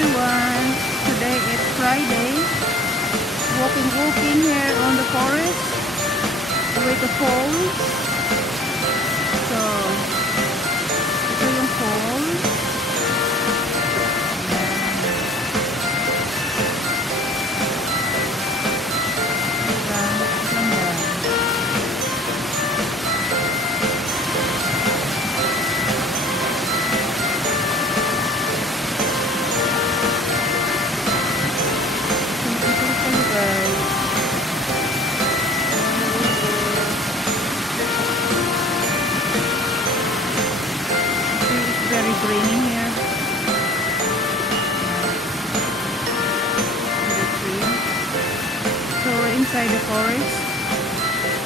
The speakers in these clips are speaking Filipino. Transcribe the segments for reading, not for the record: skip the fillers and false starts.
everyone. Today is Friday. Walking here on the forest with the falls. So, ito yung falls. Very grainy here. Very green. So we're inside the forest.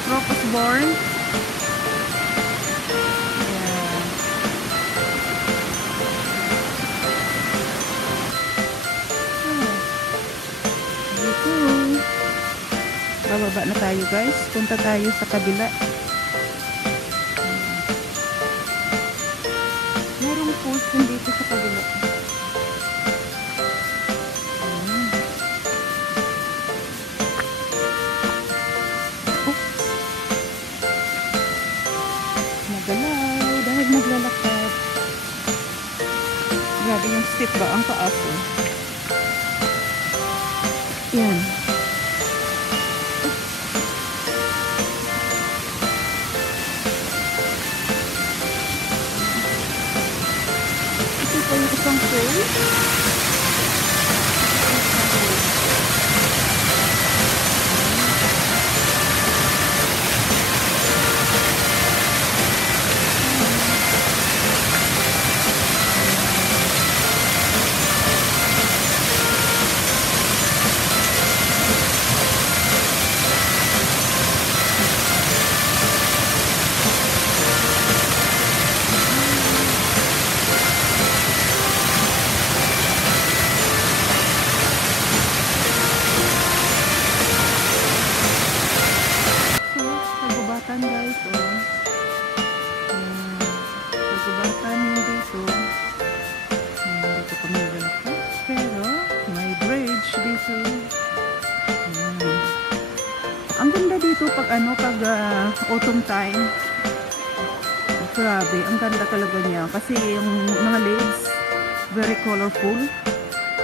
Crocus born. Yeah. Dito. Bababa na tayo guys. Punta tayo sa kabila. Pulse dito sa kabila. Oops. Magalaw dahil maglalakad. Grabe yung stick ba? Ang taas eh. Yan. Isang pool. Guys, oh. Pagkabatan yung dito. Dito kami relax. Pero may bridge dito. Ang ganda dito pag pag autumn time. Grabe, ang ganda talaga niya kasi yung mga leaves very colorful.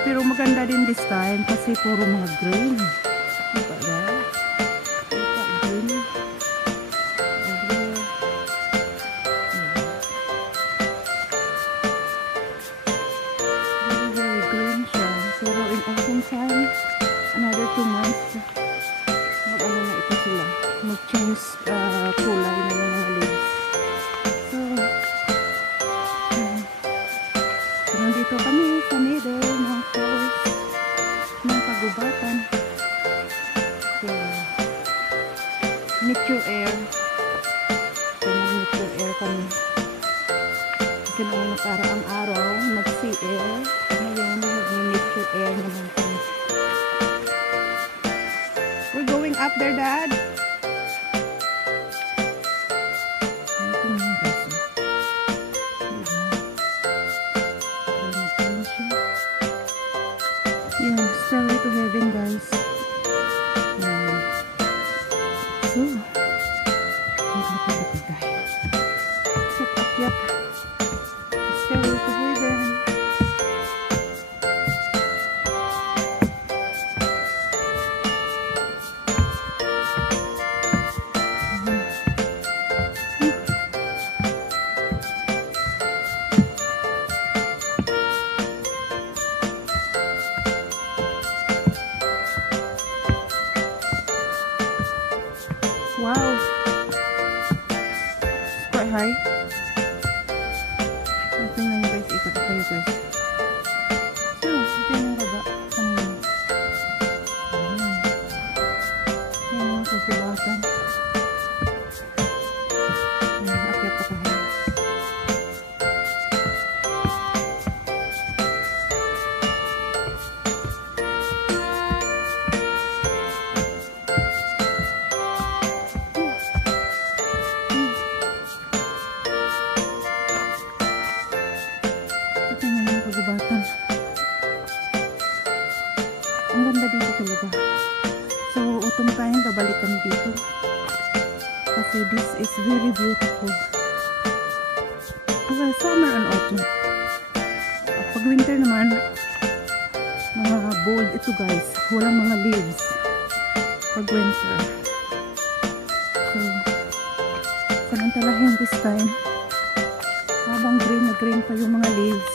Pero maganda din this time kasi puro mga green. Diba ba? Time, another 2 months mag-ano na ito sila mag-change kulay na yung mga leaves. So nandito kami sa middle ng forest ng kagubatan. So nature air. So nature air kami kasi nung nakaraang araw nag-sea air, ngayon nag-nature air naman kami. We're going up there, Dad. Yeah, stairway to heaven, guys. Yeah. So, magkakabati tayo. So, akyat. Stairway to heaven. Wow, it's quite high. Tingnan nyo guys, ikot tayo guys. So, ito yung baba. Yan yung kagubatan. Akyat pa tayo. kami dito. Kasi this is very beautiful. Summer and autumn. Pag winter naman, mga bold ito guys. Walang mga leaves. Pag winter. So, samantalahin this time. Habang green na green pa yung mga leaves.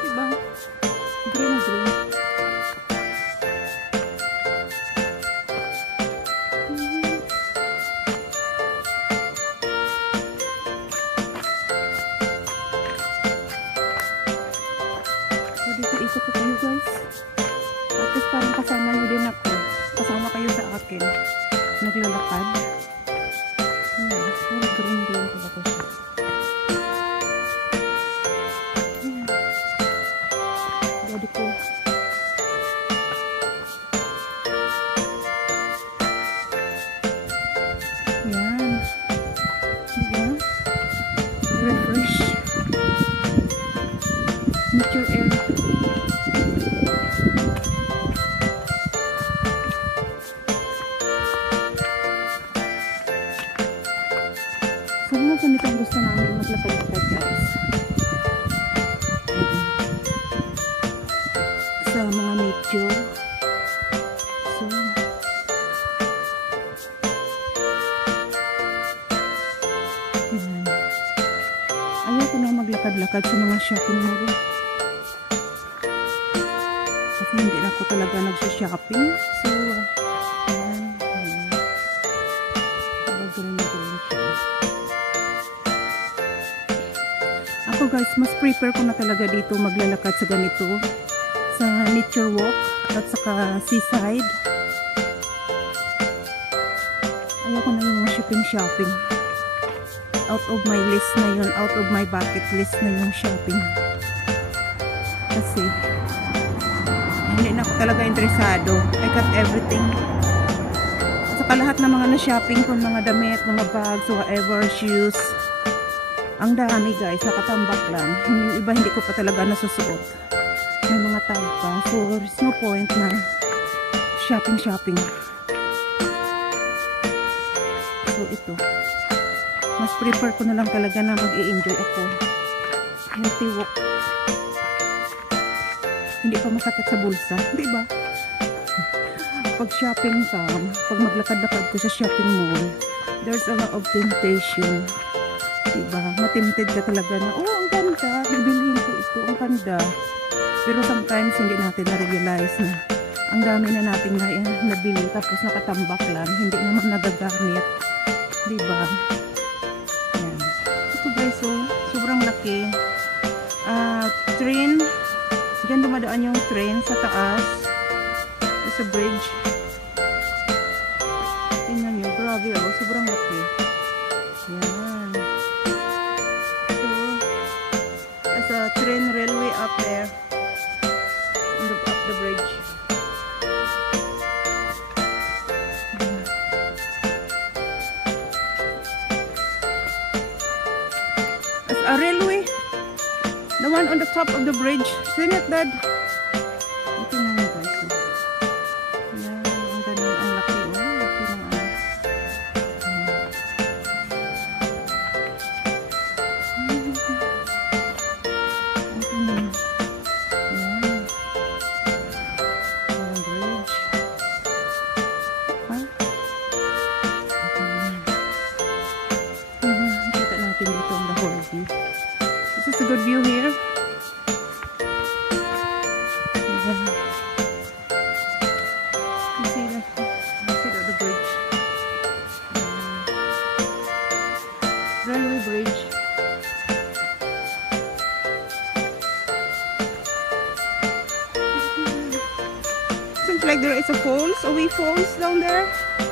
Diba? Green na green. So dito ikot ko kayo guys. At least parang kasama nyo din ako. Kasama kayo sa akin. Naglalakad. Green pala ko siya. Daddy ko. Yan. Diba? Refresh. Nature air. So, mga ganito ang gusto namin maglakad-lakad guys. Sa mga nature. So, ayaw ko na maglakad-lakad sa mga shopping mall. Kasi hindi na ako talaga nagsha-shopping. So, ako guys, mas prefer ko na talaga dito maglalakad sa ganito, sa nature walk at saka seaside. Ayoko na yung mga shopping. Out of my list na yun, out of my bucket list na yung shopping. Kasi hindi na ako talaga interesado. I got everything. At saka lahat ng mga na-shopping ko, mga damit, mga bags, whatever, shoes. Ang dami guys, nakatambak lang. Yung iba hindi ko pa talaga nasusuot. May mga tag pa. So, there's no point na shopping. So, ito. Mas prefer ko na lang talaga na mag-i-enjoy ako. Healthy walk. Hindi pa masakit sa bulsa. Diba? Pag shopping ka, pag maglakad-lakad ko sa shopping mall, there's a lot of temptation. Diba? Matimted ka talaga na, oh, ang ganda, bibilihin ko ito, ang ganda. Pero sometimes hindi natin na-realize na ang dami na natin nabili tapos nakatambak lang, hindi naman nagagamit. Diba? Yan. Ito guys, oh, sobrang laki. Train, dyan dumadaan yung train sa taas. Sa bridge. Tingnan nyo, grabe oh, sobrang laki. Yan. A train railway up there up the bridge. As a railway, the one on the top of the bridge. Seen it, Dad? Ito na yun guys. Yan, ang ganun, ang laki. Oh, laki ng This is a good view here. You see the bridge. Railway bridge. Seems like there is a falls, a wee falls down there.